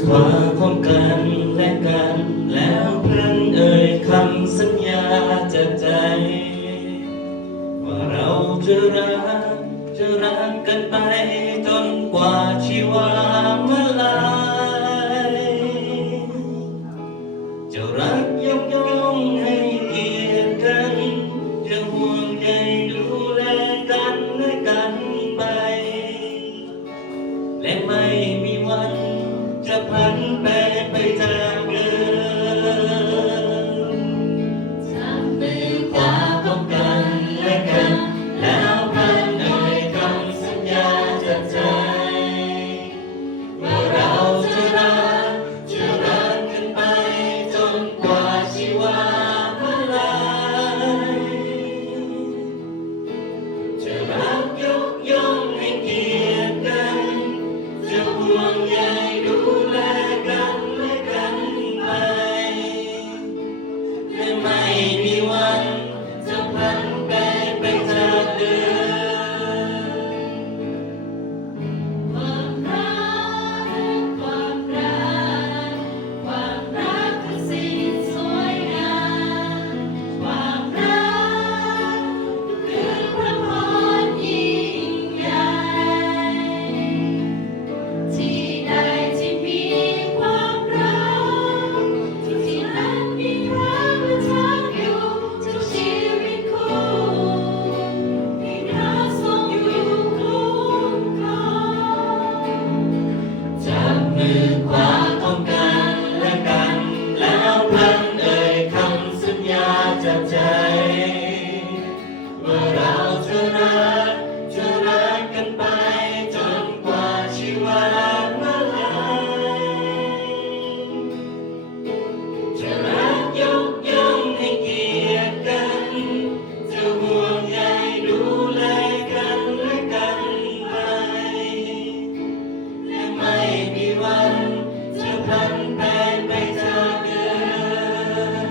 ทว่าพร้อมกันและกันแล้วพลันเอ่ยคำสัญญาจากใจว่าเราจะรักกันไปจนกว่าชีวามาลายจะรักยกย่องให้เกียรติกันจะห่วงใยดูแลกันและกันไปและไม่มีวันจะพลันแปรไปจากเดิมจับมือขวาพบกันและกันแล้วพลันเอ่ยคำสัญญาจากใจว่าเราจะรักกันไปจนกว่าชีวามาลายจะรักยกย่องให้เกียรติกันจะห่วงใยดูแลกันและกันไปและไม่มีวันจะพลันแปรไปจากเดิมความรักความรักความรักคือสิ่งสวยงามความรักคือพระพรยิ่งใหญ่ที่ใดที่มีความรักที่นั้นมีพระประทับอยู่ทุกชีวิตคู่มีพระทรงอยู่คุ้มครองจับมือขวาพร้อมกันและกันแล้วพลันเอ่ยคำสัญญาจากใจว่าเราจะรักกันไปจนกว่าชีวามาลายจะรักยกย่องให้เกียรติกันจะห่วงใยดูแลกันและกันไปและไม่มีวันจะพลันแปรไปจากเดิม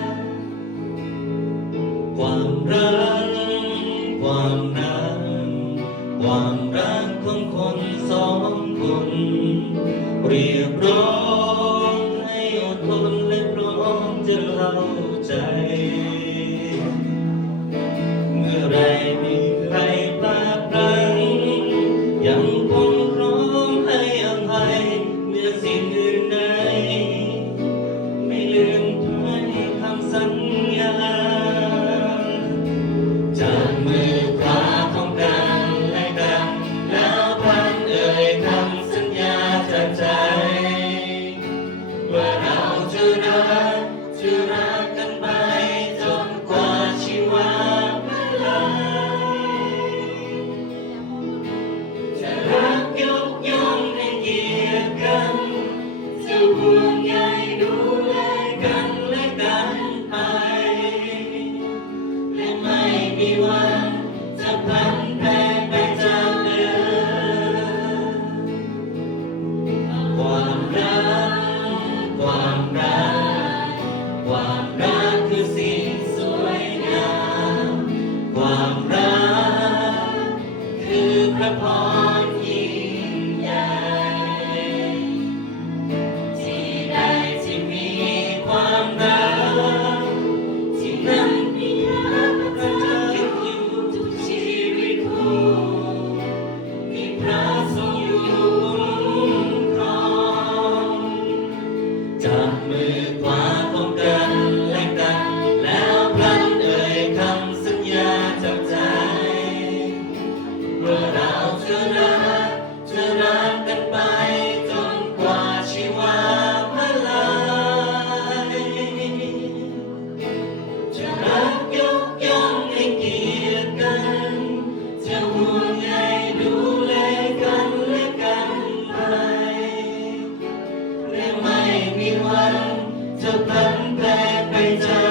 ความรักของคนสองคนเรียกร้องให้อดทนและพร้อมจะเข้าใจเมื่อไรมีใครพลาดพลั้งยังคงพร้อมให้อภัยเมื่อสิ่งอื่นใดไม่ลืมถ้อยคำสัญญาจับมือขวาพร้อมกันและกันแล้วพลันเอ่ยคำสัญญาจากใจว่าเราจะรักกันไปจนกว่าชีวามาลายจะรักยกย่องให้เกียรติกันจะห่วงใยดูแลกันและกันไปและไม่มีวันจะพลันแปรไปจากเดิมความรักคือสิ่งสวยงามความรักคือพระพรยิ่งใหญ่ที่ใดที่มีความรักที่นั้นมีพระประทับอยู่ทุกชีวิตคู่มีพระทรงอยู่คุ้มครองจับมือขวาพร้อมกันและกันแล้วพลันเอ่ยคำสัญญาจากใจว่าเราจะรักกันไปจนกว่าชีวามาลายจะรักยกย่องให้เกียรติกันจะห่วงใยดูแลกันและกันไปและไม่มีวันจะพลันแปรไปจาก